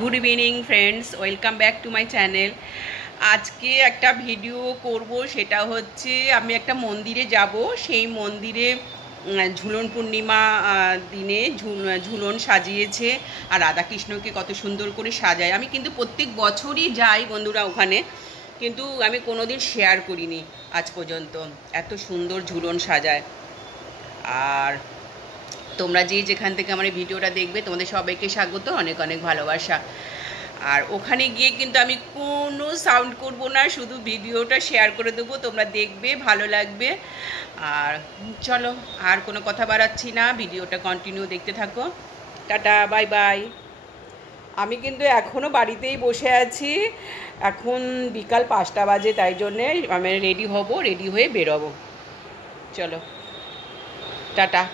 Good evening friends, welcome back to my channel. আজকে একটা video করব, সেটা হচ্ছে আমি একটা মন্দিরে যাব। সেই মন্দিরে ঝুলন পূর্ণিমা দিনে ঝুলন সাজিয়েছে, আর রাধাকৃষ্ণকে কত সুন্দর করে সাজায়। আমি কিন্তু প্রত্যেক বছরই যাই বন্ধুরা ওখানে, কিন্তু আমি কোনোদিন শেয়ার করিনি আজ পর্যন্ত। এত সুন্দর ঝুলন সাজায়। আর তোমরা যেখান থেকে আমার এই ভিডিওটা দেখবে, তোমাদের সবাইকে স্বাগত, অনেক অনেক ভালোবাসা। আর ওখানে গিয়ে কিন্তু আমি কোনো সাউন্ড করব না, শুধু ভিডিওটা শেয়ার করে দেবো, তোমরা দেখবে, ভালো লাগবে। আর চলো, আর কোনো কথা বাড়াচ্ছি না, ভিডিওটা কন্টিনিউ দেখতে থাকো। Tata, bye bye. আমি কিন্তু এখনও বাড়িতেই বসে আছি। এখন বিকাল 5টা বাজে, তাই জন্যে আমি রেডি হব, রেডি হয়ে বেরোবো। চলো, টাটা।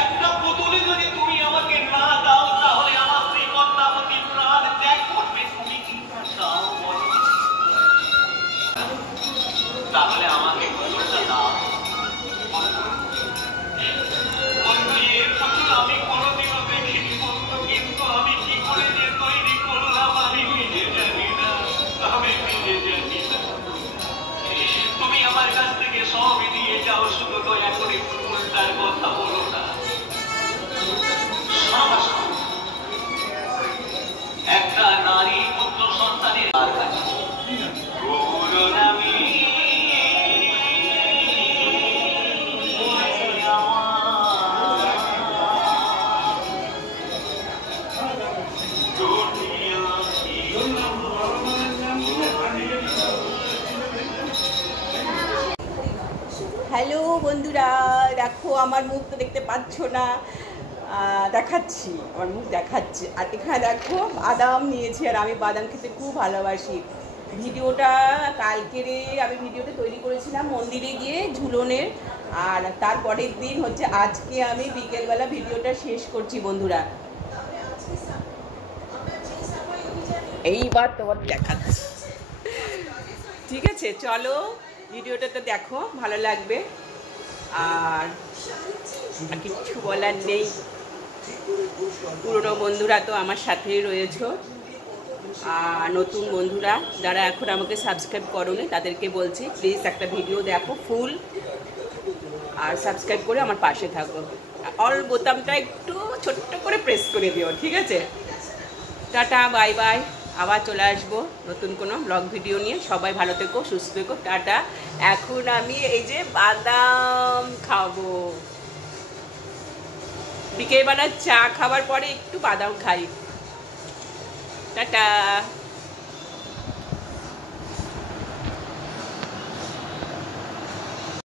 একটা পুতুলে যদি তুমি আমাকে না দাও, তাহলে আমার স্ত্রী পদ্মাবতী প্রাণ ত্যাগ করবে। তুমি কি চাও বলো? তাহলে আমাকে পুতুলটা দাও। বন্ধু, এর পুতুল আমি কোনোদিনও দেখিনি বন্ধু, কিন্তু আমি কি করে যে তৈরি করলাম আমি নিজে জানি না, আমি নিজে জানি না। তুমি আমার কাছ থেকে সবই দিয়ে যাও, শুধু দয়া করে পুতুলটার কথা বলো না। একটা নারী পুত্র সন্তানের কাছে হ্যালো বন্ধুরা, দেখো আমার মুখ তো দেখতে পাচ্ছ না, দেখাচ্ছি, আমার মুখ দেখাচ্ছি। আর এখানে দেখো বাদাম নিয়েছি, আর আমি বাদাম খেতে খুব ভালোবাসি। ভিডিওটা কালকেরে আমি ভিডিওটা তৈরি করেছিলাম মন্দিরে গিয়ে ঝুলনের, আর তারপরের দিন হচ্ছে আজকে আমি বিকেলবেলা ভিডিওটা শেষ করছি বন্ধুরা। এইবার তোমার দেখাচ্ছি, ঠিক আছে? চলো, ভিডিওটা তো দেখো, ভালো লাগবে। আর কিছু বলার নেই, পুরনো বন্ধুরা তো আমার সাথেই রয়েছে, আর নতুন বন্ধুরা যারা এখন আমাকে সাবস্ক্রাইব করোনি তাদেরকে বলছি, প্লিজ একটা ভিডিও দেখো ফুল, আর সাবস্ক্রাইব করে আমার পাশে থাকো। অল বোতামটা একটু ছোট্ট করে প্রেস করে দিও, ঠিক আছে? Tata, bye bye. আবার চলে আসবো নতুন কোনো ব্লগ ভিডিও নিয়ে। সবাই ভালো থেকো, সুস্থ থেকো, টাটা। এখন আমি এই যে বাদাম খাবো, বিকেলবেলা চা খাবার পরে একটু বাদাম খাই। টাটা।